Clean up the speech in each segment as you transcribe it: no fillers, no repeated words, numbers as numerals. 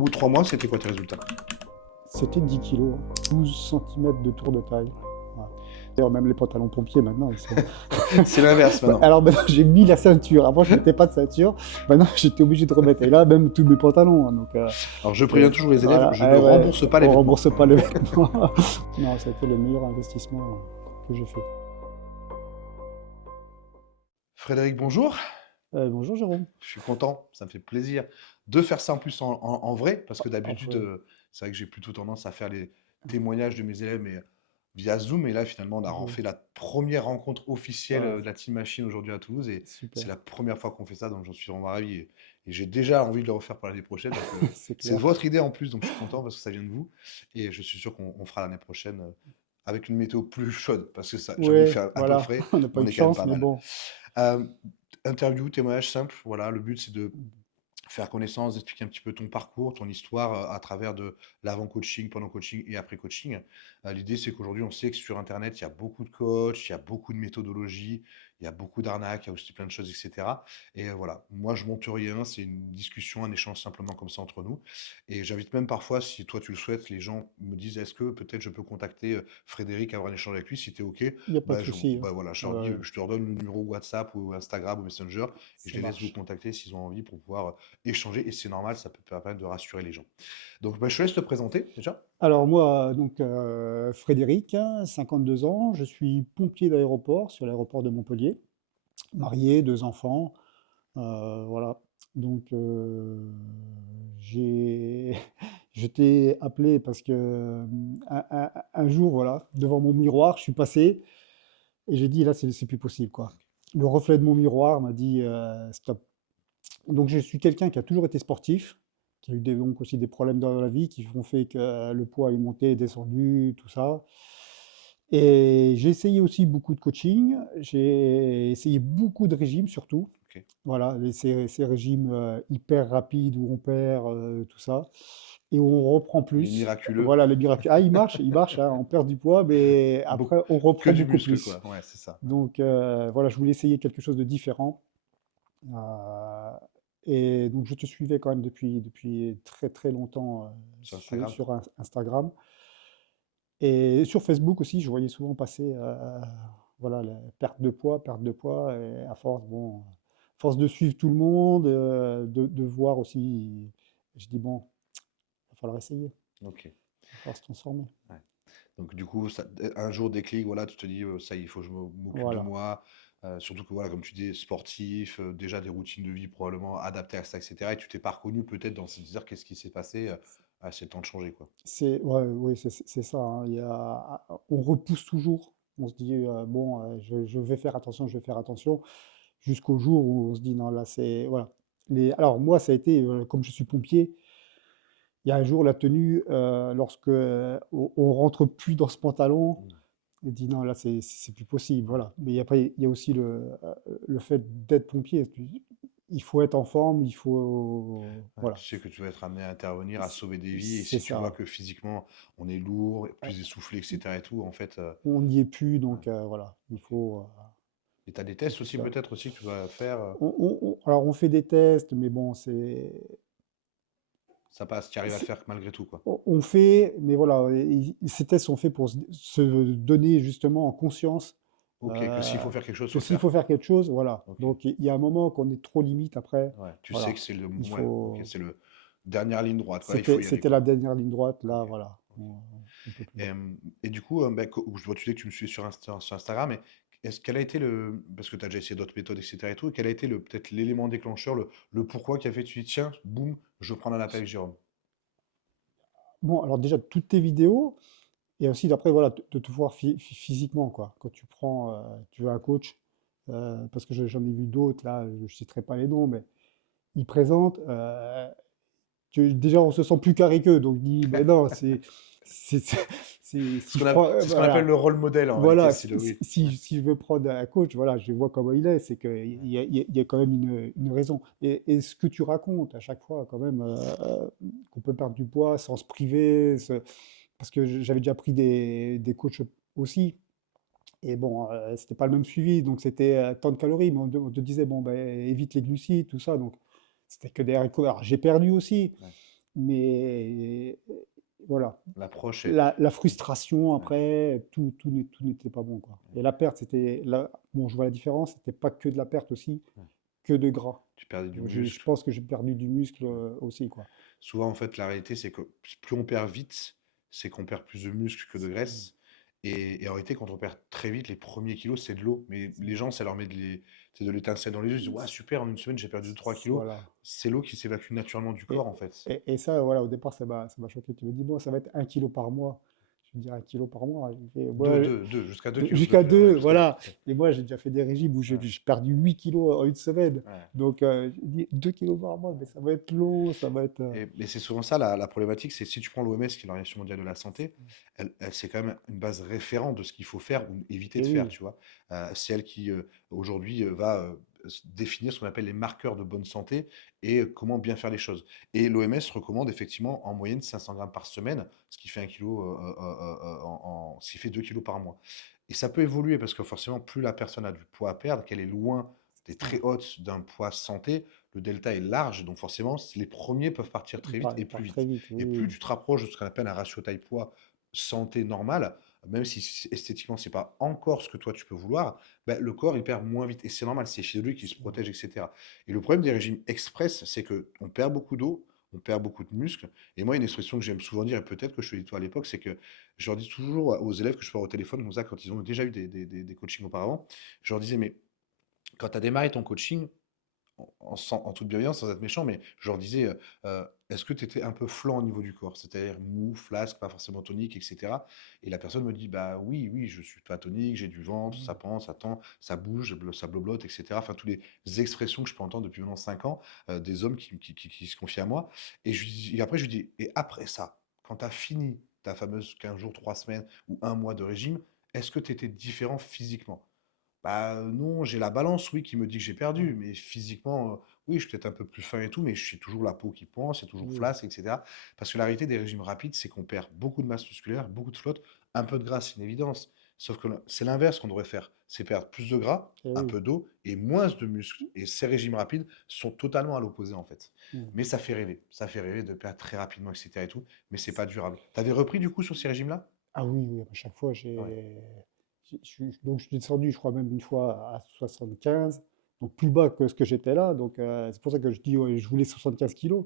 Au bout de 3 mois, c'était quoi tes résultats? C'était 10 kilos, 12 centimètres de tour de taille. Ouais. D'ailleurs, même les pantalons pompiers maintenant, ils sont... C'est l'inverse maintenant. Alors maintenant, j'ai mis la ceinture. Avant, je ne mettais pas de ceinture. Maintenant, j'étais obligé de remettre. Et là, même tous mes pantalons. Hein, donc, Alors je préviens toujours les élèves, voilà. je ne rembourse pas les On vêtements. rembourse pas les vêtements. Non, ça a été le meilleur investissement que j'ai fait. Frédéric, bonjour. Bonjour Jérôme. Je suis content, ça me fait plaisir de faire ça en plus en vrai, parce que En d'habitude, vrai, c'est vrai que j'ai plutôt tendance à faire les témoignages de mes élèves, mais via Zoom. Et là, finalement, on a Zoom. fait la première rencontre officielle Ouais, de la Team Machine aujourd'hui à Toulouse. Et c'est super. la première fois qu'on fait ça, donc j'en suis vraiment ravi. Et j'ai déjà envie de le refaire pour l'année prochaine, parce que C'est c'est clair. votre idée en plus, donc je suis content parce que ça vient de vous. Et je suis sûr qu'on fera l'année prochaine avec une météo plus chaude, parce que ça, j'ai envie de Ouais, faire un peu voilà. frais, On n'a mais pas on eu de est quand même chance, pas mais mal. bon. Euh, Interview, témoignage simple, voilà, le but c'est de faire connaissance, d'expliquer un petit peu ton parcours, ton histoire à travers de l'avant-coaching, pendant coaching et après coaching. L'idée, c'est qu'aujourd'hui, on sait que sur Internet, il y a beaucoup de coachs, il y a beaucoup de méthodologies, il y a beaucoup d'arnaques, il y a aussi plein de choses, etc. Et voilà, moi, je monte rien, c'est une discussion, un échange simplement comme ça entre nous. Et j'invite même parfois, si toi tu le souhaites, les gens me disent, est-ce que peut-être je peux contacter Frédéric, avoir un échange avec lui, si tu es OK, Il n'y a pas de bah, souci. Hein. bah voilà, je leur dis, Ouais, je te redonne le numéro WhatsApp ou Instagram ou Messenger, et je ça les laisse vous marche. contacter s'ils ont envie pour pouvoir échanger, et c'est normal, ça peut permettre de rassurer les gens. Donc bah, je te laisse te présenter déjà. Alors moi, donc Frédéric, hein, 52 ans, je suis pompier d'aéroport sur l'aéroport de Montpellier, marié, 2 enfants, voilà. Donc j'ai, je t'ai appelé parce que un jour, voilà, devant mon miroir, je suis passé et j'ai dit là, c'est plus possible, quoi. Le reflet de mon miroir m'a dit stop. Donc je suis quelqu'un qui a toujours été sportif, qui a eu donc aussi des problèmes dans la vie qui ont fait que le poids est monté, descendu, tout ça. Et j'ai essayé aussi beaucoup de coaching, j'ai essayé beaucoup de régimes surtout. Ok. Voilà, ces régimes hyper rapides où on perd tout ça et où on reprend Les plus. miraculeux, Voilà, les miracles. Ah, il marche, hein, on perd du poids, mais beaucoup, après on que reprend du beaucoup muscle, plus. quoi. Ouais, c'est ça. Donc voilà, je voulais essayer quelque chose de différent. Euh, et donc je te suivais quand même depuis très très longtemps Sur Instagram. sur Instagram. Et sur Facebook aussi, je voyais souvent passer voilà, la perte de poids, et à force, bon, à force de suivre tout le monde, de voir aussi, je dis bon, il va falloir essayer, Ok. il va falloir se transformer. Ouais. Donc du coup, un jour déclic, voilà, tu te dis, ça y est, il faut que je m'occupe de Voilà. moi. Surtout que voilà, comme tu dis, sportif, déjà des routines de vie probablement adaptées à ça, etc. Et tu t'es pas reconnu peut-être dans se dire qu'est-ce qui s'est passé, c'est le temps de changer, quoi. C'est ouais, oui, c'est ça, hein. On repousse toujours. On se dit bon, je vais faire attention, je vais faire attention, jusqu'au jour où on se dit non là c'est voilà. Alors moi ça a été comme je suis pompier, il y a un jour la tenue lorsque on rentre plus dans ce pantalon, Mm. on dit non là c'est plus possible voilà. Mais après il y a aussi le fait d'être pompier. Il faut être en forme, il faut Ouais, voilà. tu sais que tu vas être amené à intervenir, à sauver des vies, et C'est si tu vois ça. que physiquement on est lourd, plus essoufflé, etc. et tout, en fait, On n'y est plus, ouais. donc voilà, Ok. Et tu as des il tests faut aussi ça. peut-être aussi que tu dois faire, Alors on fait des tests, mais bon, ça passe, tu arrives à le c'est- faire malgré tout, quoi. on fait, mais voilà, ces tests sont faits pour se donner justement en conscience Ok, que s'il euh, faut faire quelque chose, que faut le s'il faut faire. faire quelque chose, voilà. Ok, Donc il y a un moment qu'on est trop limite après, ouais, tu sais que voilà, c'est le, il ouais, ok, faut. c'est le dernière ligne droite, quoi, il faut y aller, C'était quoi. la dernière ligne droite, là, Ok, voilà, ok. on peut plus. Et du coup, bah, je vois, tu sais que tu me suis sur, sur Instagram, mais quel a été le, parce que tu as déjà essayé d'autres méthodes, etc. et tout, quel a été peut-être l'élément déclencheur, le pourquoi qui a fait, tu dis, tiens, boum, je prends un appel avec Jérôme. Bon, alors déjà toutes tes vidéos. Et aussi d'après, voilà, de te voir physiquement, quoi. Quand tu prends, tu veux un coach, parce que j'en ai vu d'autres, là, je ne citerai pas les noms, mais ils présentent, déjà on se sent plus carré qu'eux, donc je dis, mais non, c'est, c'est, si je prends, C'est ce qu'on appelle voilà, le rôle modèle en réalité, voilà, c'est le oui. Ouais. si je veux prendre un coach, voilà, je vois comment il est, c'est qu'il y a, il y a quand même une raison. Et ce que tu racontes à chaque fois, quand même, qu'on peut perdre du poids sans se priver, parce que j'avais déjà pris des coachs aussi, et bon, c'était pas le même suivi, donc c'était tant de calories, mais on te disait, bon, ben, évite les glucides, tout ça, donc c'était que des haricots. Alors, j'ai perdu aussi, Ouais. mais voilà. L'approche est. La frustration Ouais, après, tout n'était pas bon, quoi. ouais, Et la perte, c'était là, bon, je vois la différence, c'était pas que de la perte aussi, ouais. que de gras. Tu perdais du Je muscle. pense que j'ai perdu du muscle Ouais. aussi, quoi. Souvent, en fait, la réalité, c'est que plus on perd vite, c'est qu'on perd plus de muscle que de Mm. graisse. Et en réalité, quand on perd très vite, les premiers kilos, c'est de l'eau. Mais les gens, ça leur met c'est de l'étincelle dans les yeux. Ils disent, ouais, super, en une semaine, j'ai perdu 2 3 kilos. Voilà. C'est l'eau qui s'évacue naturellement du Et, corps, en fait. et ça, voilà, au départ, ça m'a choqué. Tu me dis, bon, ça va être 1 kilo par mois. Je me dis, 1 kilo par mois. J'ai fait, ouais, Jusqu'à 2 kilos de jusqu'à perdre, ouais, deux, jusqu'à 2. voilà. Et moi, j'ai déjà fait des régimes où Ouais, j'ai perdu 8 kilos en une semaine. ouais. Donc, j'ai dit 2 kilos par mois, mais ça va être long, ça va être. Mais c'est souvent ça la problématique, c'est si tu prends l'OMS, qui est l'Organisation mondiale de la santé, c'est quand même une base référente de ce qu'il faut faire ou éviter de Et faire, oui, tu vois. C'est elle qui aujourd'hui va définir ce qu'on appelle les marqueurs de bonne santé et comment bien faire les choses. Et l'OMS recommande effectivement en moyenne 500 grammes par semaine, ce qui fait 1 kilo, ce qui fait 2 kilos par mois. Et ça peut évoluer parce que forcément, plus la personne a du poids à perdre, qu'elle est loin des c'est ça. très hautes d'un poids santé, le delta est large, donc forcément, les premiers peuvent partir très vite et Il plus part très vite. vite, Et oui, plus oui. tu te rapproches de ce qu'on appelle un ratio taille-poids santé normal, même si esthétiquement, c'est pas encore ce que toi tu peux vouloir, bah, le corps il perd moins vite. Et c'est normal, c'est physiologique, il se C'est protège, etc. Et le problème des régimes express, c'est que on perd beaucoup d'eau, on perd beaucoup de muscles. Et moi, une expression que j'aime souvent dire, et peut-être que je te l'ai dit toi à l'époque, c'est que je leur dis toujours aux élèves que je parle au téléphone, comme ça, quand ils ont déjà eu des coachings auparavant, je leur disais, mais quand tu as démarré ton coaching, en toute bienveillance, sans être méchant, mais je leur disais, est-ce que tu étais un peu flan au niveau du corps? C'est-à-dire mou, flasque, pas forcément tonique, etc. Et la personne me dit, bah oui, oui, je suis pas tonique, j'ai du ventre, ça Mm. pend, ça tend, ça bouge, ça bloblote, etc. Enfin, toutes les expressions que je peux entendre depuis maintenant 5 ans, des hommes qui se confient à moi. Et après, je lui dis, et après ça, quand tu as fini ta fameuse 15 jours, 3 semaines ou un mois de régime, est-ce que tu étais différent physiquement? Bah, non, j'ai la balance, oui, qui me dit que j'ai perdu, Ouais, mais physiquement, oui, je suis peut-être un peu plus fin et tout, mais je suis toujours la peau qui pend, c'est toujours oui. flasque, etc. Parce que la réalité des régimes rapides, c'est qu'on perd beaucoup de masse musculaire, beaucoup de flotte, un peu de gras, c'est une évidence. Sauf que c'est l'inverse qu'on devrait faire, c'est perdre plus de gras, Et un oui. peu d'eau et moins de muscles. Et ces régimes rapides sont totalement à l'opposé, en fait. Mm. Mais ça fait rêver de perdre très rapidement, etc. et tout, mais c'est pas durable. T'avais repris du coup sur ces régimes-là? Ah oui, oui, à chaque fois, Ouais, donc je suis descendu, je crois même une fois à 75, donc plus bas que ce que j'étais là. Donc c'est pour ça que je dis, ouais, je voulais 75 kilos.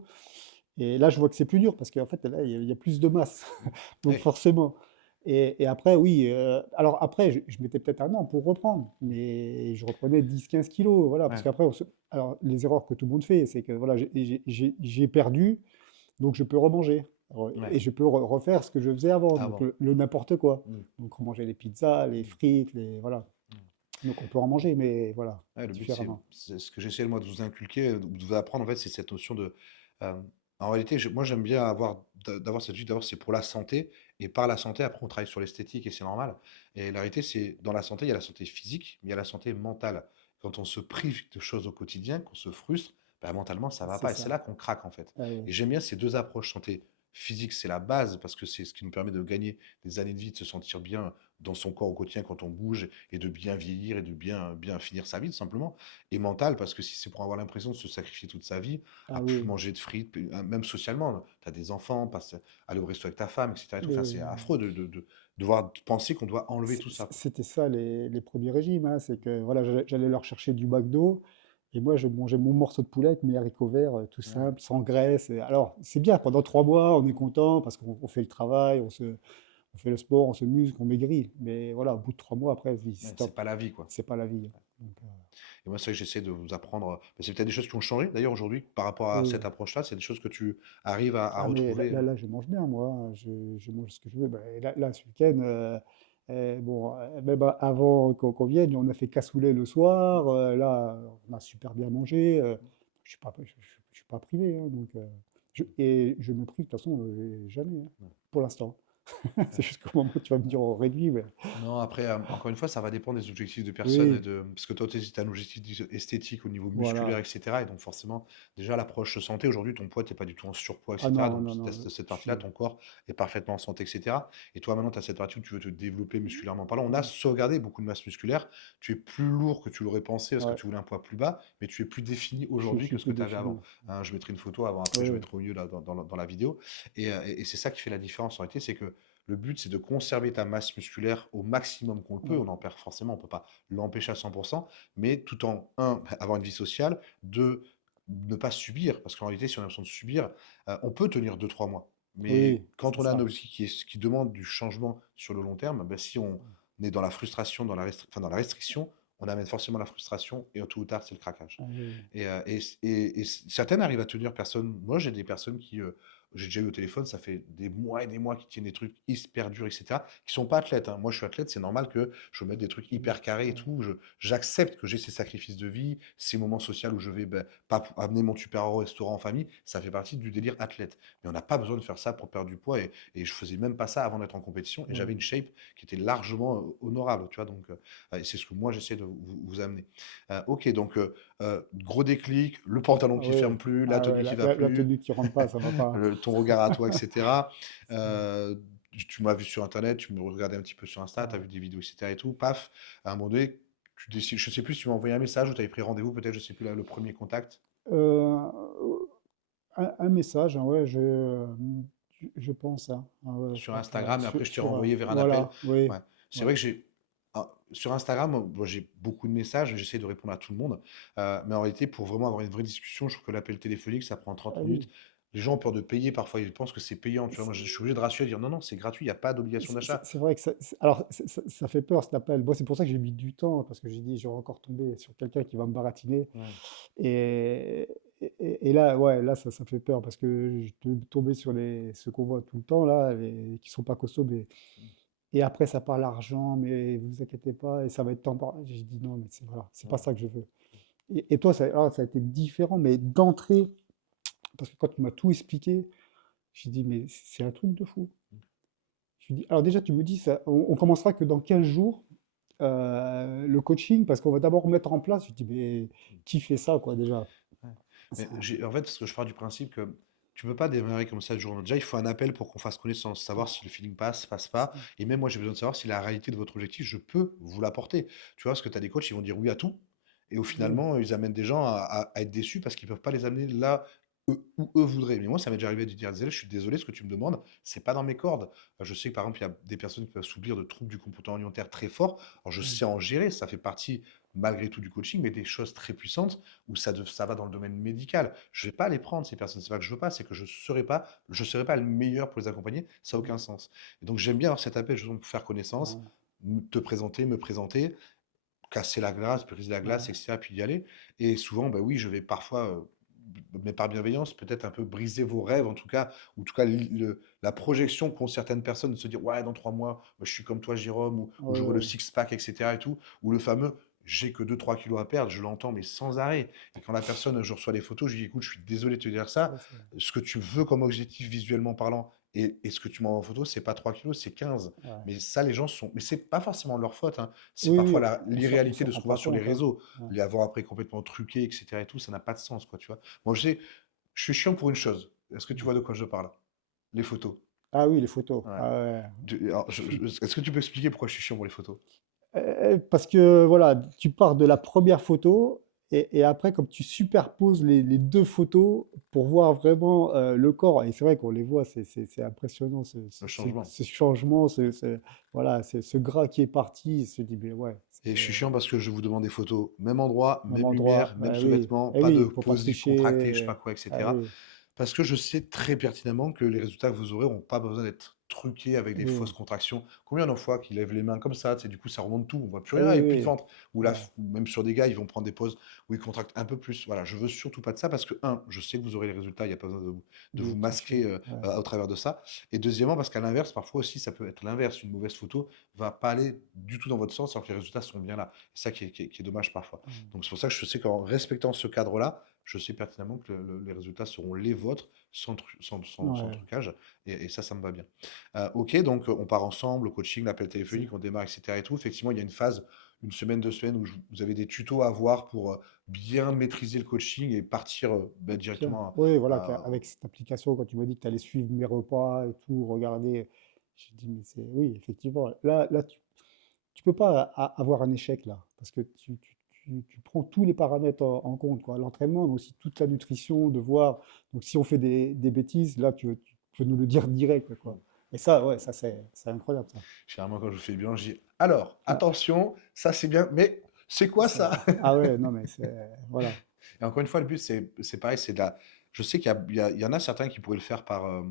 Et là, je vois que c'est plus dur parce qu'en fait, là, il y a plus de masse. Donc ouais, forcément. Et après, oui. Alors après, je mettais peut-être un an pour reprendre, mais je reprenais 10-15 kilos. Voilà, parce ouais, qu'après, alors les erreurs que tout le monde fait, c'est que voilà, j'ai perdu. Donc je peux remanger. ouais. Et je peux refaire ce que je faisais avant, Ah donc bon. le n'importe quoi. Mm, Donc remanger les pizzas, les mm, frites, voilà. mm. Donc on peut en manger, mais voilà, Ouais, le but, différemment. c'est ce que j'essaie moi de vous inculquer, de vous apprendre, en fait, c'est cette notion de. euh, En réalité, moi, j'aime bien d'avoir cette vie. D'abord, c'est pour la santé, et par la santé, après, on travaille sur l'esthétique, et c'est normal. Et la réalité, c'est dans la santé, il y a la santé physique, mais il y a la santé mentale. Quand on se prive de choses au quotidien, qu'on se frustre, bah, mentalement, ça va C'est pas. Et c'est ça. là qu'on craque, en fait. Ah oui. Et j'aime bien ces deux approches. Santé physique, c'est la base, parce que c'est ce qui nous permet de gagner des années de vie, de se sentir bien dans son corps au quotidien quand on bouge, et de bien vieillir et de bien finir sa vie, tout simplement. Et mental, parce que si c'est pour avoir l'impression de se sacrifier toute sa vie, à Ah plus oui. manger de frites, même socialement, tu as des enfants, aller au resto avec ta femme, etc. Et tout. Enfin, c'est Mais affreux de devoir penser qu'on doit enlever tout ça, quoi. c'était ça les premiers régimes, hein, c'est que voilà, j'allais leur chercher du McDo et moi je mangeais mon morceau de poulet avec mes haricots verts, tout Ouais. simple, sans graisse. Alors c'est bien, pendant 3 mois on est content parce qu'on fait le travail, on fait le sport, on se muscle, on maigrit. Mais voilà, au bout de 3 mois après, on se dit Ouais, c'est stop, pas la vie, quoi. c'est pas la vie. Donc, Et moi, c'est vrai que j'essaie de vous apprendre. C'est peut-être des choses qui ont changé, d'ailleurs, aujourd'hui, par rapport à oui. cette approche-là. C'est des choses que tu arrives à Ah mais retrouver. je mange bien moi, hein. Je mange ce que je veux. Ben, là, ce week-end, bon, même avant qu'on vienne, on a fait cassoulet le soir. Là, on a super bien mangé. Je suis pas privé, hein, donc et je me prive de toute façon jamais, hein, pour l'instant. C'est juste qu'au moment où tu vas me dire on réduit, mais Non, après, encore une fois, ça va dépendre des objectifs de personnes et oui, de parce que toi, tu as un objectif esthétique au niveau musculaire, voilà. et cetera, et donc forcément, déjà l'approche santé, aujourd'hui, ton poids, tu pas du tout en surpoids, et Ah cetera, non, donc non, tu non, cette je partie-là, suis ton corps est parfaitement en santé, et cetera, et toi, maintenant, tu as cette partie où tu veux te développer musculairement parlant. On a ouais, sauvegardé beaucoup de masse musculaire. Tu es plus lourd que tu l'aurais pensé parce que ouais, tu voulais un poids plus bas, mais tu es plus défini je aujourd'hui suis que ce plus que tu avais avant. défini. Hein, je mettrai une photo avant, après, Oui, je oui, mettrai au milieu là, dans la vidéo, et c'est ça qui fait la différence en réalité, c'est que le but, c'est de conserver ta masse musculaire au maximum qu'on le peut. ouais, On en perd forcément, on ne peut pas l'empêcher à 100%, mais tout en, un, avoir une vie sociale, deux, ne pas subir, parce qu'en réalité, si on a l'impression de subir, on peut tenir 2, 3 mois. Mais oui, quand c'est on a un ça. objectif qui demande du changement sur le long terme, ben, si on est dans la frustration, enfin, dans la restriction, on amène forcément la frustration et tôt ou tard, c'est le craquage. Ah oui, Et certaines arrivent à tenir personne. Moi, j'ai des personnes j'ai déjà eu au téléphone, ça fait des mois et des mois qui tiennent des trucs hyper durs, etc., qui sont pas athlètes. Hein. Moi, je suis athlète, c'est normal que je mette des trucs hyper carrés et ouais, tout. J'accepte que j'ai ces sacrifices de vie, ces moments sociaux où je vais ben, pas amener mon super au restaurant en famille. Ça fait partie du délire athlète. Mais on n'a pas besoin de faire ça pour perdre du poids. Et je faisais même pas ça avant d'être en compétition. Et j'avais ouais. une shape qui était largement honorable, tu vois. Donc, c'est ce que moi, j'essaie de vous amener. Ok, donc gros déclic, le pantalon Ah qui oui, ferme plus, la ah ouais, tenue qui va la plus, tenue qui rentre pas, ça va pas. ton regard à toi, etc. Euh, tu m'as vu sur Internet, tu me regardais un petit peu sur Insta, tu as Ouais. vu des vidéos, etc. et tout. Paf, à un moment donné, tu décides, je sais plus si tu m'as envoyé un message ou tu avais pris rendez-vous, peut-être, je sais plus, là, le premier contact. Euh, un message, hein, ouais, je pense, hein. Ah ouais, je Sur crois que Instagram, et après je t'ai renvoyé vers un appel. voilà, oui, Ouais. C'est ouais. vrai que sur Instagram, moi, j'ai beaucoup de messages, j'essaie de répondre à tout le monde. Mais en réalité, pour vraiment avoir une vraie discussion, je trouve que l'appel téléphonique, ça prend Ah 30 oui. minutes. Les gens ont peur de payer parfois, ils pensent que c'est payant. Tu vois, moi, je suis obligé de rassurer, de dire non, non, c'est gratuit, il n'y a pas d'obligation d'achat. C'est vrai que alors ça fait peur cet appel. Moi, c'est pour ça que j'ai mis du temps parce que j'ai dit je vais encore tomber sur quelqu'un qui va me baratiner. Ouais. Et, et là, ouais, là ça fait peur parce que je peux tomber sur ceux qu'on voit tout le temps là, qui sont pas costauds. Et après ça parle argent, mais vous inquiétez pas, et ça va être temporaire. J'ai dit non, mais voilà, c'est pas Ouais. ça que je veux. Et toi, ça a été différent, mais d'entrée, parce que quand tu m'as tout expliqué, j'ai dit mais c'est un truc de fou. Je lui dis, alors déjà, tu me dis, ça, on commencera que dans 15 jours, le coaching, parce qu'on va d'abord mettre en place. Je dis, mais qui fait ça, quoi, déjà? Ouais. Mais Ça- en fait, parce que je pars du principe que tu peux pas démarrer comme ça du jour au lendemain. Déjà, il faut un appel pour qu'on fasse connaissance, savoir si le feeling passe, passe pas. Et même moi, j'ai besoin de savoir si la réalité de votre objectif, je peux vous l'apporter. Tu vois, parce que tu as des coachs, ils vont dire oui à tout. Et au Oui, finalement, ils amènent des gens à être déçus parce qu'ils peuvent pas les amener là où eux voudraient. Mais moi, ça m'est déjà arrivé de dire, Désolé, je suis désolé, ce que tu me demandes, c'est pas dans mes cordes. Je sais que par exemple, il y a des personnes qui peuvent souffrir de troubles du comportement alimentaire très forts. Alors, je oui, sais en gérer, ça fait partie malgré tout du coaching, mais des choses très puissantes où ça va dans le domaine médical. Je ne vais pas les prendre, ces personnes. C'est pas que je veux pas, c'est que je serai pas le meilleur pour les accompagner. Ça n'a aucun sens. Et donc, j'aime bien avoir cet appel, justement, pour faire connaissance, ouais, te présenter, me présenter, casser la glace, briser la glace, ouais, etc., puis y aller. Et souvent, bah oui, je vais parfois, mais par bienveillance, peut-être un peu briser vos rêves, ou en tout cas la projection qu'ont certaines personnes de se dire, ouais, dans 3 mois, je suis comme toi, Jérôme, ou ouais, j'aurai le ouais, six-pack, etc., et tout, ou le fameux, j'ai que 2, 3 kilos à perdre, je l'entends, mais sans arrêt. Et quand la personne, je reçois les photos, je lui dis, écoute, je suis désolé de te dire ça, ouais, ce que tu veux comme objectif visuellement parlant, et ce que tu m'envoies en photo, c'est pas 3 kilos, c'est 15. ouais. Mais ça, les gens sont. Mais c'est pas forcément leur faute, hein. C'est Oui, parfois oui, on l'irréalité s'en de ce rend qu'on voit pas sur les compte, hein. réseaux, Ouais. les avoir après complètement truqués, etc. et tout, ça n'a pas de sens, quoi, tu vois. Moi, je suis chiant pour une chose. Est-ce que tu vois de quoi je parle? Les photos. Ah oui, les photos. Ouais. Ah ouais. Alors, est-ce que tu peux expliquer pourquoi je suis chiant pour les photos? Parce que voilà, tu pars de la première photo et après, comme tu superposes les deux photos pour voir vraiment le corps, et c'est vrai qu'on les voit, c'est impressionnant Le changement. ce changement, voilà, ce gras qui est parti, il se dit, mais ouais, Et je suis chiant parce que je vous demande des photos, même endroit, même même lumière, lumière, même ouais, oui, sous-vêtements, et pas de oui, pour pas pose décontractée, je sais tricher, pas quoi, ah etc. oui, Parce que je sais très pertinemment que les résultats que vous aurez n'ont pas besoin d'être truqués avec des oui, fausses contractions. Combien de fois qu'ils lèvent les mains comme ça, tu sais, du coup ça remonte tout, on voit plus ah rien, oui, et plus de oui, ventre. Ou là, ouais, ou même sur des gars, ils vont prendre des poses où ils contractent un peu plus. Voilà, je veux surtout pas de ça parce que, un, je sais que vous aurez les résultats, il n'y a pas besoin de vous tricher, masquer ouais, au travers de ça. Et deuxièmement, parce qu'à l'inverse, parfois aussi, ça peut être l'inverse. Une mauvaise photo va pas aller du tout dans votre sens alors que les résultats sont bien là. C'est ça qui est dommage parfois. ouais. Donc c'est pour ça que je sais qu'en respectant ce cadre-là, je sais pertinemment que les résultats seront les vôtres sans Ouais, trucage, et ça me va bien. OK, donc on part ensemble, le coaching, l'appel téléphonique, c'est on démarre, et cetera et tout. Effectivement, il y a une phase, une semaine, 2 semaines où vous avez des tutos à voir pour, bien maîtriser le coaching et partir, bah, bien. directement Oui, voilà, à avec cette application, quand tu m'as dit que tu allais suivre mes repas et tout, regarder, j'ai dit, mais c'est, oui, effectivement, là, tu peux pas avoir un échec là, parce que tu prends tous les paramètres en compte, quoi. L'entraînement, mais aussi toute la nutrition, de voir. Donc si on fait des bêtises, là, tu peux nous le dire direct, quoi. Et ça, ouais, ça c'est incroyable, ça. généralement, quand je fais le bilan, je dis: «Alors, Ah, attention, ça c'est bien, mais c'est quoi ça- ça?» ah ouais, non, mais c'est, voilà. Et encore une fois, le but, c'est pareil, c'est de la je sais qu'il y en a certains qui pourraient le faire par,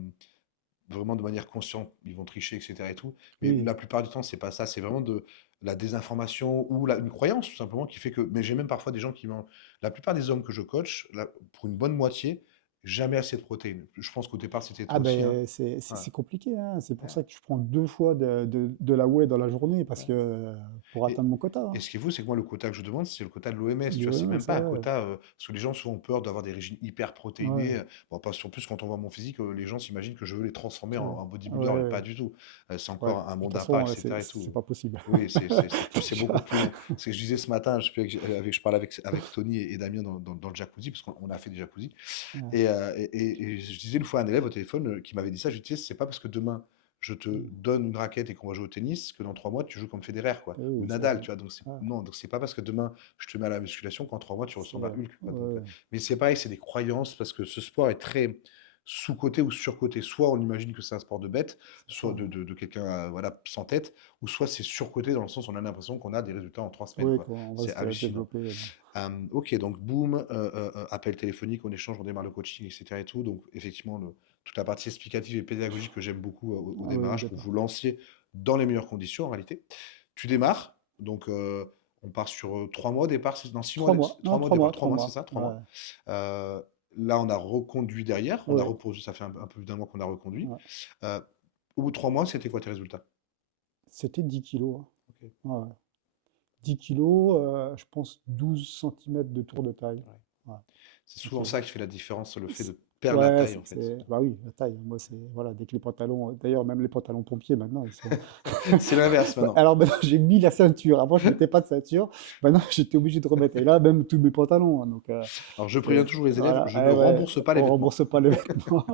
vraiment de manière consciente, ils vont tricher, et cetera et tout. Mais Oui. la plupart du temps, c'est pas ça. C'est vraiment de la désinformation ou une croyance, tout simplement, qui fait que. Mais j'ai même parfois des gens qui m'ont. La plupart des hommes que je coach, pour une bonne moitié, jamais assez de protéines. Je pense qu'au départ, c'était Ah toi aussi, hein. ben Ouais. c'est compliqué, hein. C'est pour Ouais. ça que je prends 2 fois de la whey dans la journée, parce Ouais. que pour Et, atteindre mon quota, et hein. ce qui est fou, c'est que moi, le quota que je demande, c'est le quota de l'OMS. Tu De vois, c'est même l'OMS, pas un ouais, quota. Parce que les gens souvent ont peur d'avoir des régimes hyper protéinés. ouais, Bon, parce qu'en plus, quand on voit mon physique, les gens s'imaginent que je veux les transformer ouais, en ouais, bodybuilder, et ouais, pas du tout. C'est ouais. encore un Puis de monde toute à part, façon, etc. et c'est tout. pas possible. Oui, c'est beaucoup plus long. C'est que je disais ce matin, je, sais plus je parlais avec Tony et Damien dans le jacuzzi, parce qu'on a fait des jacuzzi. Ouais. Et je disais une fois à un élève au téléphone qui m'avait dit ça, je lui disais, c'est pas parce que demain je te Mm. donne une raquette et qu'on va jouer au tennis que dans 3 mois tu joues comme Federer, quoi, ou Oui, c'est Nadal, tu vois. Donc ouais, non, donc c'est pas parce que demain je te mets à la musculation qu'en 3 mois tu ressembles à ouais, Hulk, quoi. Donc, ouais, mais c'est pareil, c'est des croyances parce que ce sport est très sous-coté ou surcoté. Soit on imagine que c'est un sport de bête, c'est ça. soit de quelqu'un voilà, sans tête, ou soit c'est surcoté dans le sens où on a l'impression qu'on a des résultats en 3 semaines, Oui, quoi. qu'on va C'est se hallucinant. développer. Non. Ok, donc boum, appel téléphonique, on échange, on démarre le coaching, etc. et tout. Donc effectivement, toute la partie explicative et pédagogique que j'aime beaucoup au Ah oui, au démarrage pour départ. vous lancer dans les meilleures conditions en réalité. Tu démarres, donc on part sur 3 mois au départ, dans 6 mois, 3 mois, trois non, mois au trois départ, mois, trois trois mois, c'est mois. ça, 3 mois. Ouais, Euh, Là, on a reconduit derrière, on a ouais, reposé, ça fait un peu plus d'un mois qu'on a reconduit. ouais. Euh, au bout de 3 mois, c'était quoi tes résultats? C'était 10 kilos, hein. Ok. Ouais. 10 kilos, je pense 12 centimètres de tour de taille. Ouais. Ouais. C'est Donc, souvent ça qui fait la différence, le fait c'est- de perdre la ouais, taille en fait. bah oui, la taille. Moi, c'est, voilà, dès que les pantalons, d'ailleurs, même les pantalons pompiers maintenant, ils sont. C'est l'inverse Bah, maintenant. alors maintenant, j'ai mis la ceinture. Avant, je mettais pas de ceinture. Maintenant, j'étais obligé de remettre. Et là, même tous mes pantalons, hein. Donc, Alors, je préviens toujours les élèves, voilà. je ne Ouais, ouais, rembourse pas les on vêtements. rembourse pas les vêtements.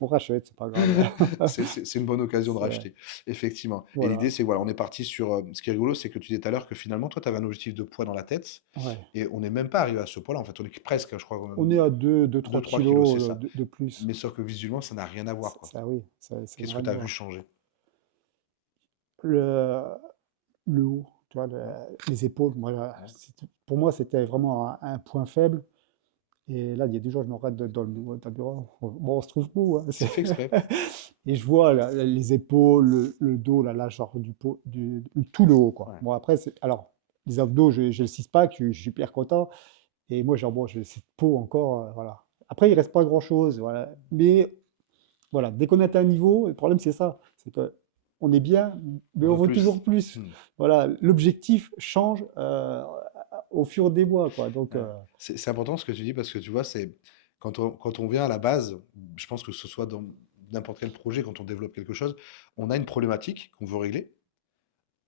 On rachète, c'est pas grave. C'est une bonne occasion de C'est- racheter, effectivement. Et l'idée, Voilà. c'est, voilà, on est parti sur. Ce qui est rigolo, c'est que tu disais tout à l'heure que finalement, toi, tu avais un objectif de poids dans la tête, Ouais. et on n'est même pas arrivé à ce poids-là. En fait, on est presque, je crois, On est à 2, 3 2-3 kilos, c'est kilos ça. de plus. Mais sauf que visuellement, ça n'a rien à voir, quoi. Ça, oui, ça n'a Qu'est-ce que rien tu à as vu voir. changer? Le, le haut, tu vois, les épaules, moi, là, pour moi, c'était vraiment un point faible. Et là, il y a des jours, je me regarde dans le bureau. Bon, on se trouve beau, hein, C'est fait exprès. et je vois les épaules, le dos, la largeur tout le haut, quoi. Ouais. Bon, après, alors, les abdos, j'ai le six-pack, je suis hyper content. Et moi, genre, bon, j'ai cette peau encore, voilà. Après, il reste pas grand-chose, voilà. Mais voilà, dès qu'on atteint un niveau, le problème, c'est ça. C'est que on est bien, mais On on veut veut plus. toujours plus. Hmm. Voilà, l'objectif change au fur des mois, quoi. Donc, Ouais. C'est important ce que tu dis parce que tu vois, c'est quand on vient à la base, je pense que ce soit dans n'importe quel projet, quand on développe quelque chose, on a une problématique qu'on veut régler.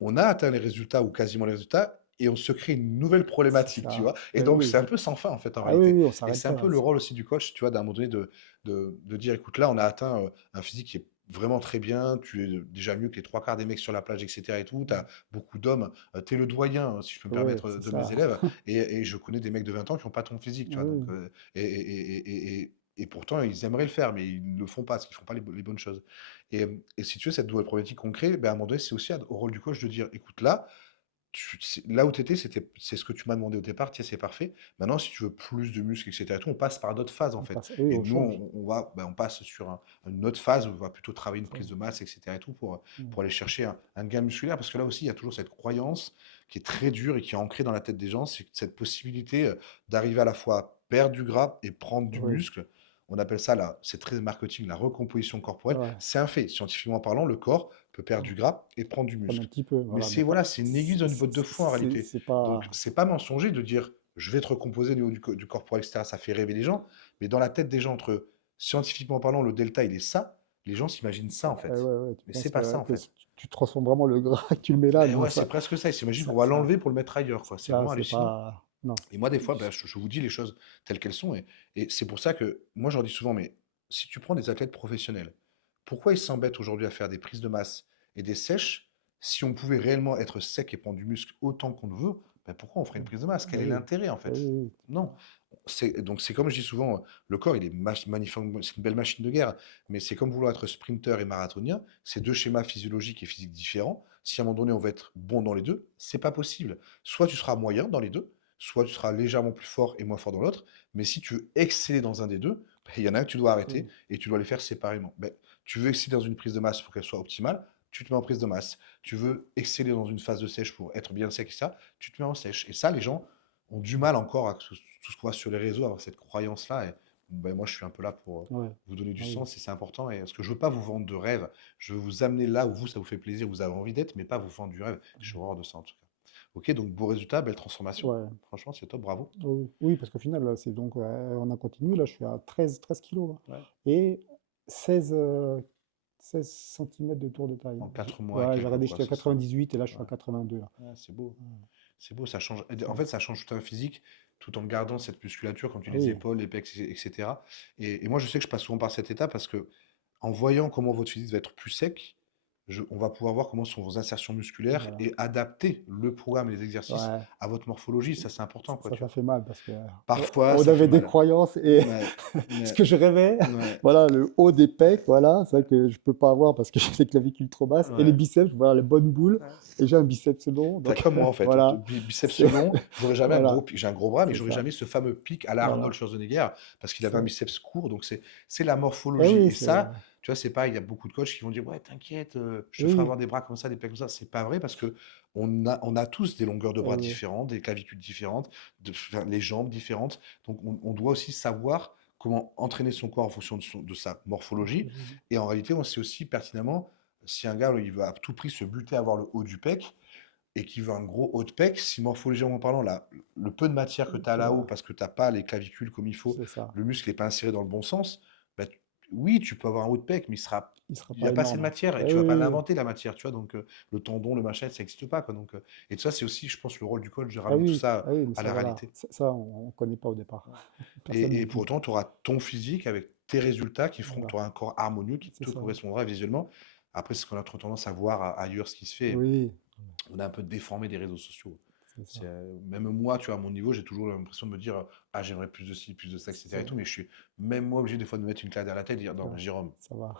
On a atteint les résultats ou quasiment les résultats et on se crée une nouvelle c'est problématique, tu ça. vois. Et donc, Oui, c'est un peu sans fin, en fait, en ah oui, réalité. oui, on Et s'arrête c'est un pas. peu le rôle aussi du coach, tu vois, d'un moment donné, de dire, écoute, là, on a atteint un physique qui est vraiment très bien, tu es déjà mieux que les 3 quarts des mecs sur la plage, etc. et tout, tu as beaucoup d'hommes, tu es le doyen, si je peux me Oui, permettre, c'est de mes ça. élèves, et je connais des mecs de 20 ans qui n'ont pas ton physique, tu Ah vois, donc, oui, et pourtant, ils aimeraient le faire, mais ils ne le font pas, parce qu'ils ne font pas les bonnes choses. Et si tu veux, cette nouvelle problématique qu'on crée, ben, à un moment donné, c'est aussi au rôle du coach de dire, écoute, là, là où tu étais, c'est ce que tu m'as demandé au départ, tiens, c'est parfait. Maintenant, si tu veux plus de muscles, etc., et tout, on passe par d'autres phases, en on fait. passe, oui, Et on nous, change. on passe sur une autre phase où on va plutôt travailler une Ça, prise de masse, etc., et tout, mm. pour aller chercher un gain musculaire. Parce que là aussi, il y a toujours cette croyance qui est très dure et qui est ancrée dans la tête des gens, c'est cette possibilité d'arriver à la fois à perdre du gras et prendre du Oui, muscle. On appelle ça, là, c'est très marketing, la recomposition corporelle. ouais. C'est un fait. Scientifiquement parlant, le corps peut perdre On du gras et prendre du prend un muscle. petit peu, Mais voilà, c'est mais pas. voilà, c'est une aiguille dans une botte de foin en réalité. C'est Donc pas. c'est pas mensonger de dire je vais te recomposer au niveau du corps, etc. Ça fait rêver les gens, mais dans la tête des gens, entre scientifiquement parlant, le delta, il est ça, les gens s'imaginent ça, en Ouais, fait. ouais, ouais, tu Mais c'est penses pas ça, en que fait. tu transformes vraiment le gras et que tu le mets là. Mais Non, ouais, c'est presque ça. Ils s'imaginent qu'on va ça, l'enlever pour le mettre ailleurs, quoi. C'est ça, vraiment c'est hallucinant. pas. Non. Et moi, des fois, bah, je vous dis les choses telles qu'elles sont. Et c'est pour ça que moi, je leur dis souvent, mais si tu prends des athlètes professionnels, pourquoi ils s'embêtent aujourd'hui à faire des prises de masse et des sèches si on pouvait réellement être sec et prendre du muscle autant qu'on le veut, bah, pourquoi on ferait une prise de masse? Bah Quel est oui, l'intérêt, en bah oui, fait? oui. Non. Donc c'est comme je dis souvent, le corps, il est magnifique, c'est une belle machine de guerre, mais c'est comme vouloir être sprinter et marathonien, c'est deux schémas physiologiques et physiques différents. Si à un moment donné on veut être bon dans les deux, c'est pas possible. Soit tu seras moyen dans les deux, soit tu seras légèrement plus fort et moins fort dans l'autre, mais si tu veux exceller dans un des deux, ben, il y en a un que tu dois arrêter Oui, et tu dois les faire séparément. Ben, tu veux exceller dans une prise de masse pour qu'elle soit optimale, tu te mets en prise de masse. Tu veux exceller dans une phase de sèche pour être bien sec et ça, tu te mets en sèche. Et ça, les gens ont du mal encore à tout ce qu'on voit sur les réseaux, à avoir cette croyance-là. Et ben, moi, je suis un peu là pour ouais, vous donner du ah oui. sens et c'est important. Et parce que je veux pas vous vendre de rêve, je veux vous amener là où vous, ça vous fait plaisir, vous avez envie d'être, mais pas vous vendre du rêve. Je suis horreur de ça en tout cas. Ok, donc beau résultat, belle transformation. Ouais, Franchement, c'est top, bravo. oui, oui, parce qu'au final, là, c'est donc, on a continué, là, je suis à 13 kilos, là. Ouais. Et 16, 16 centimètres de tour de taille. En 4 mois et Ouais, j'ai quelques, regardé, quoi, j'étais à c'est ça. 98 et là, je suis Ouais. à 82, là. Ouais, c'est beau. Ouais, C'est beau, ça change. En ouais. fait, ça change tout un physique tout en gardant cette musculature, comme tu Ah dis, les oui, épaules, les pecs, etc. Et moi, je sais que je passe souvent par cette étape parce que en voyant comment votre physique va être plus sec, on va pouvoir voir comment sont vos insertions musculaires voilà. et adapter le programme et les exercices Ouais, à votre morphologie. Ça, c'est important, quoi, tu ça vois. fait mal parce que Parfois, on ça fait avait des mal. croyances et Ouais, ce ouais, que je rêvais, ouais, voilà, le haut des pecs, voilà, c'est vrai que je peux pas avoir parce que j'ai les clavicules trop basses et les ouais. biceps, voilà, les bonnes boules. Ouais. Et j'ai un biceps long, T'as donc comme moi en fait, voilà, biceps c'est long, j'aurais jamais un gros voilà, pic, j'ai un gros bras, mais c'est j'aurais ça, jamais ce fameux pic à la Arnold voilà, Schwarzenegger parce qu'il avait un ça. biceps court, donc c'est la Eh morphologie. oui, Et c'est ça, tu vois, c'est pas, il y a beaucoup de coachs qui vont dire ouais, t'inquiète, je te ferai oui, avoir des bras comme ça, des pecs comme ça. C'est pas vrai parce que on a tous des longueurs de eh bras oui, différentes, des clavicules différentes, enfin, les jambes différentes. Donc on doit aussi savoir comment entraîner son corps en fonction de sa morphologie. Et en réalité, on sait aussi pertinemment si un gars il veut à tout prix se buter à avoir le haut du pec et qui veut un gros haut de pec, si morphologiquement parlant, le peu de matière que tu as là-haut, voilà, parce que tu n'as pas les clavicules comme il faut, c'est ça. le muscle n'est pas inséré dans le bon sens, bah, oui, tu peux avoir un haut de pec, mais Il sera il n'y a pas pas assez de énorme. matière et Eh tu vas pas oui, oui, l'inventer la matière, tu vois. Donc le tendon, le machin, ça n'existe pas, quoi. Donc, et ça, c'est aussi, je pense, le rôle du coach de ramener tout ça ah oui, mais à ça, la voilà, réalité. ça, on connaît pas au départ. Ouais. Personne Et non pour plus. autant, tu auras ton physique avec tes résultats qui feront que tu Voilà, auras un corps harmonieux qui c'est te ça. correspondra visuellement. Après, c'est ce qu'on a trop tendance à voir ailleurs ce qui se fait. Oui, On a un peu déformé des réseaux sociaux. c'est ça. Même moi, tu vois, à mon niveau, j'ai toujours l'impression de me dire ah, j'aimerais plus de ci, plus de ça, etc. et tout, mais je suis même moi obligé des fois de me mettre une claque à la tête et dire non, Ouais, Jérôme, ça va.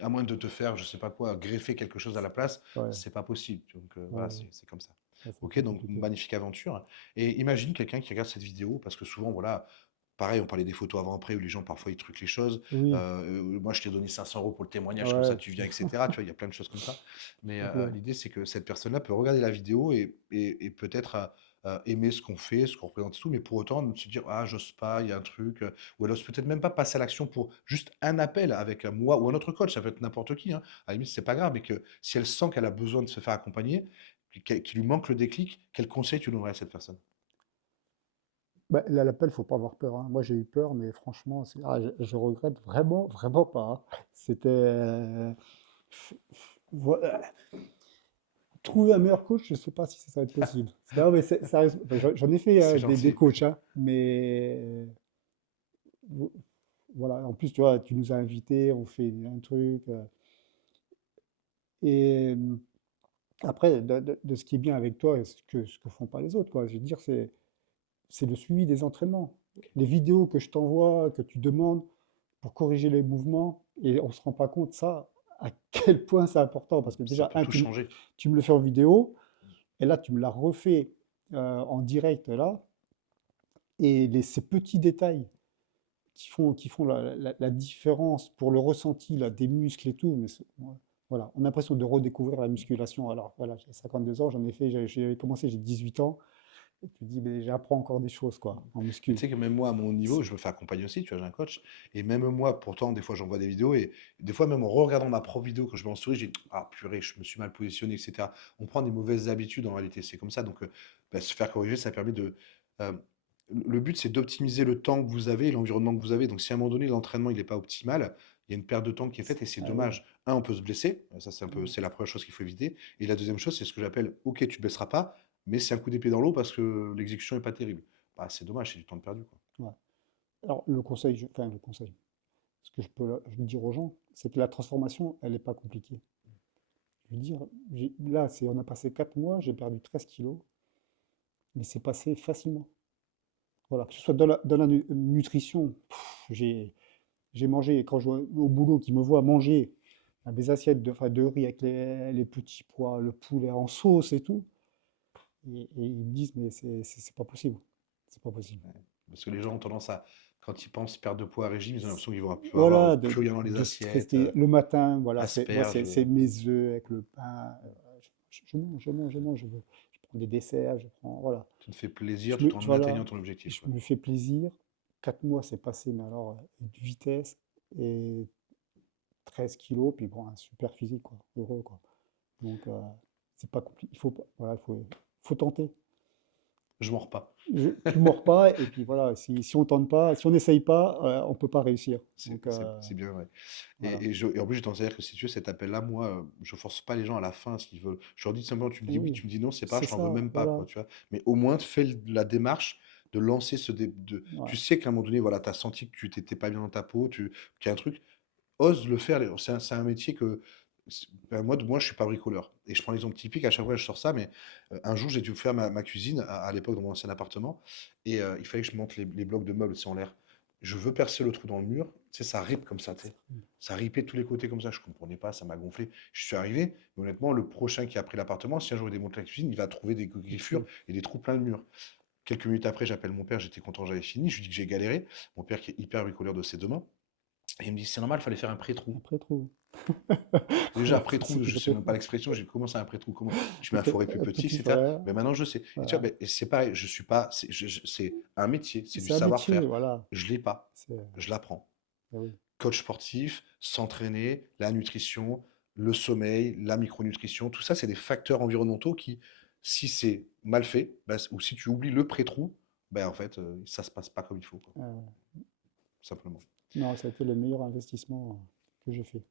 à moins de te faire, je sais pas quoi, greffer quelque chose à la place, Ouais, c'est pas possible. Donc voilà, ouais, c'est comme ça. ouais, c'est Ok, plus donc compliqué. magnifique aventure. Et imagine quelqu'un qui regarde cette vidéo, parce que souvent, voilà, pareil, on parlait des photos avant-après où les gens parfois ils truquent les choses. Oui, Moi, je t'ai donné 500 € pour le témoignage, comme ça ouais, tu viens, etc. Tu vois, il y a plein de choses comme ça. Mais complet. l'idée, c'est que cette personne-là peut regarder la vidéo et peut-être aimer ce qu'on fait, ce qu'on représente et tout, mais pour autant se dire ah, j'ose pas, il y a un truc, ou elle ose peut-être même pas passer à l'action pour juste un appel avec moi ou un autre coach, ça peut être n'importe qui, hein. À la limite, c'est pas grave, mais que si elle sent qu'elle a besoin de se faire accompagner, qu'il lui manque le déclic, quel conseil tu donnerais à cette personne? Bah, l'appel, faut pas avoir peur, hein. Moi, j'ai eu peur, mais franchement, je regrette vraiment, vraiment pas, hein. C'était, voilà. Trouver un meilleur coach, je sais pas si ça va être possible. Non, mais ça enfin, j'en ai fait C'est des gentil. coachs, hein, mais voilà. En plus, tu vois, tu nous as invités, on fait un truc. Et après, de ce qui est bien avec toi, et ce que font pas les autres, quoi. Je veux dire, c'est le suivi des entraînements. Les vidéos que je t'envoie, que tu demandes pour corriger les mouvements, et on se rend pas compte ça, à quel point c'est important. Parce que Ça déjà, peut tout changer. tu me le fais en vidéo, et là, tu me l'as refait en direct, là, et ces petits détails qui font la différence pour le ressenti là, des muscles et tout, mais ouais, voilà, on a l'impression de redécouvrir la musculation. Alors voilà, j'ai 52 ans, j'en ai fait, j'ai commencé, j'ai 18 ans, et tu te dis, mais j'apprends encore des choses, quoi, en Mais tu muscu. sais que même moi, à mon niveau, C'est- je me fais accompagner aussi, tu vois, j'ai un coach. Et même moi, pourtant, des fois, j'envoie des vidéos. Et des fois, même en regardant ma propre vidéo, quand je mets en souris, j'ai dit, ah purée, je me suis mal positionné, etc. On prend des mauvaises habitudes en réalité, c'est comme ça. Donc, bah, se faire corriger, ça permet de, euh, Le but, c'est d'optimiser le temps que vous avez et l'environnement que vous avez. Donc, si à un moment donné, l'entraînement, il n'est pas optimal, il y a une perte de temps qui est faite et c'est Ah oui. dommage. Un, on peut se blesser. Ça, c'est un peu, Ouais. c'est la première chose qu'il faut éviter. Et la deuxième chose, c'est ce que j'appelle, OK, tu ne te blesseras pas, mais c'est un coup d'épée dans l'eau parce que l'exécution n'est pas terrible. Bah, c'est dommage, c'est du temps de perdu, quoi. Ouais. Alors, enfin, le conseil, ce que je peux dire aux gens, c'est que la transformation, elle n'est pas compliquée. Je veux dire, là, on a passé 4 mois, j'ai perdu 13 kilos, mais c'est passé facilement. Voilà, que ce soit dans la nutrition, j'ai mangé, quand je vois au boulot, qui me voient manger des assiettes enfin, de riz avec les petits pois, le poulet en sauce et tout, et ils me disent, mais c'est pas possible. C'est pas possible. Ouais. Parce que les gens ont tendance à, quand ils pensent perdre de poids à régime, ils ont l'impression qu'ils vont plus avoir Voilà, plus rien dans les de assiettes, stresser le matin, voilà, moi, asperges. c'est mes œufs avec le pain. Je mange, je mange, je mange, je prends des desserts, je prends, voilà. Tu te fais plaisir tout en Voilà, atteignant ton objectif, je quoi. me fais plaisir. 4 mois, c'est passé, mais alors, de vitesse, et 13 kilos, puis bon, un super physique, quoi, heureux, quoi. Donc, c'est pas compliqué, voilà, faut tenter. Je mords pas. Tu mords pas, et puis voilà, si on tente pas, si on n'essaye pas, on peut pas réussir. C'est Donc, c'est- c'est bien vrai. voilà. Et en plus, j'ai tendance à dire que si tu veux, cet appel-là, moi, je force pas les gens à la fin ce qu'ils veulent. Je leur dis simplement, tu me dis oui, Oui, tu me dis non, c'est pas, c'est je t'en veux ça, même pas, voilà. quoi, tu vois. Mais au moins, fais la démarche de lancer tu Ouais. sais qu'à un moment donné, voilà, tu as senti que tu t'étais pas bien dans ta peau, qu'il y a un truc, ose le faire. C'est un métier que. Ben, moi, je suis pas bricoleur. Et je prends l'exemple typique, à chaque fois je sors ça, mais un jour, j'ai dû faire ma cuisine à l'époque dans mon ancien appartement. Et il fallait que je monte les blocs de meubles, c'est en l'air. Je veux percer le trou dans le mur, tu sais, ça rip comme ça, tu sais. Ça ripait de tous les côtés comme ça, je comprenais pas, ça m'a gonflé. Je suis arrivé, mais honnêtement, le prochain qui a pris l'appartement, si un jour il démonte la cuisine, il va trouver des griffures et des trous plein de murs. Quelques minutes après, j'appelle mon père, j'étais content, j'avais fini, je lui dis que j'ai galéré. Mon père qui est hyper bricoleur de ses deux mains, et il me dit, c'est normal, il fallait faire un pré-trou. Après trop. Déjà, Ouais, pré-trou, je sais même pas l'expression, j'ai commencé un pré-trou, comment tu mets un forêt plus un petit, petit etc. frère, Mais maintenant, je sais. Et tu vois, voilà. ben, et c'est pareil, je suis pas, c'est un métier, c'est du C'est un métier, savoir-faire. voilà. Je l'ai pas, C'est, je l'apprends. ah oui. Coach sportif, s'entraîner, la nutrition, le sommeil, la micronutrition, tout ça, c'est des facteurs environnementaux qui, si c'est mal fait, bah, ou si tu oublies le pré-trou, ben en fait, ça se passe pas comme il faut, quoi, Euh, simplement. non, ça a été le meilleur investissement que j'ai fait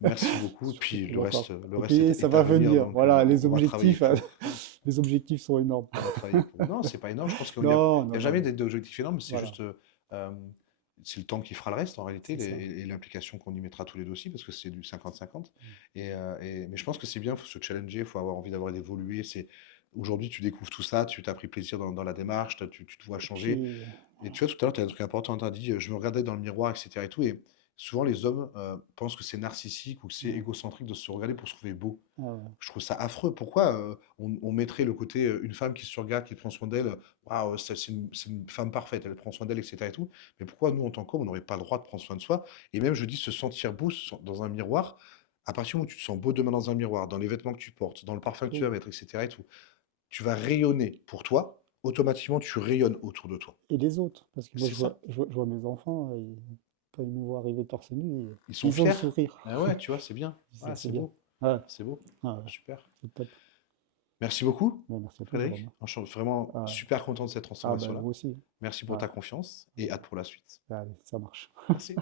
Merci beaucoup. Et sur ce puis d'accord. le Et reste puis ça est à va venir, venir. donc Voilà, les on va travailler objectifs, pour. les objectifs sont énormes. On va travailler pour. Non, c'est pas énorme. Je pense qu'il n'y a, Non, il y non, a non, jamais non. d'objectif énorme. C'est Voilà, juste, euh, c'est le temps qui fera le reste en réalité c'est ça. et l'implication qu'on y mettra tous les deux aussi parce que c'est du 50-50. Mais je pense que c'est bien. Il faut se challenger. Il faut avoir envie d'avoir évolué. Aujourd'hui, tu découvres tout ça. Tu t'as pris plaisir dans la démarche. Tu te vois Et changer. puis, Et tu vois, tout à l'heure, tu as un truc important, tu as dit, je me regardais dans le miroir, etc. Et tout, et souvent, les hommes pensent que c'est narcissique ou que c'est ouais. égocentrique de se regarder pour se trouver beau. Ah ouais. Je trouve ça affreux. Pourquoi on mettrait le côté une femme qui se regarde, qui prend soin d'elle, waouh, c'est une femme parfaite, elle prend soin d'elle, etc. Et tout. Mais pourquoi nous, en tant qu'hommes, on n'aurait pas le droit de prendre soin de soi? Et même, je dis, se sentir beau dans un miroir, à partir du moment où tu te sens beau demain dans un miroir, dans les vêtements que tu portes, dans le parfum que tu vas Oui. mettre, etc. Et tout, tu vas rayonner pour toi, automatiquement, tu rayonnes autour de toi. Et les autres, parce que moi C'est ça. je vois mes enfants, quand ils me voient arriver torse nu, Ils sont ils ont le fiers. sourire. Ah ouais, tu vois, c'est bien. C'est Ah, c'est c'est bien. beau. Ouais, C'est beau. ouais, ouais, Super. c'est top. Merci beaucoup, Ouais, merci à toi, Frédéric. Jérôme. Vraiment Ouais. super content de cette Ah ben transformation-là. moi aussi. Merci pour Ouais. ta confiance et hâte pour la suite. Allez, ça marche. Merci.